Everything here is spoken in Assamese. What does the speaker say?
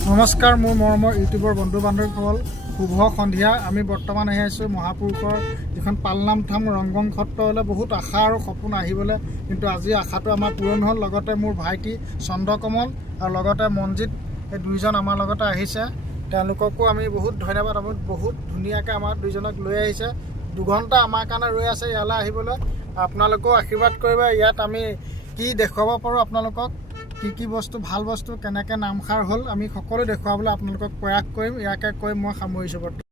নমস্কাৰ মোৰ মৰমৰ ইউটিউবৰ বন্ধু বান্ধৱীসকল, শুভ সন্ধিয়া। আমি বৰ্তমান আহি আছোঁ মহাপুৰুষৰ যিখন পালনাম থাম ৰংগং সত্ৰলৈ। বহুত আশা আৰু সপোন আহিবলৈ, কিন্তু আজি আশাটো আমাৰ পূৰণ হ'ল। লগতে মোৰ ভাইটি চন্দ্ৰকমল আৰু লগতে মনজিত, এই দুইজন আমাৰ লগতে আহিছে। তেওঁলোককো আমি বহুত ধন্যবাদ। আমি বহুত ধুনীয়াকৈ আমাৰ দুইজনক লৈ আহিছে। 2 ঘণ্টা আমাৰ কাৰণে ৰৈ আছে ইয়ালৈ আহিবলৈ। আপোনালোকেও আশীৰ্বাদ কৰিব। ইয়াত আমি কি দেখুৱাব পাৰোঁ আপোনালোকক, কি বস্তু, ভাল বস্তু, কেনেকৈ নামষাৰ হ'ল, আমি সকলো দেখুৱাবলৈ আপোনালোকক প্ৰয়াস কৰিম। ইয়াকে কৈ মই সামৰিছোঁ বৰ্তমান।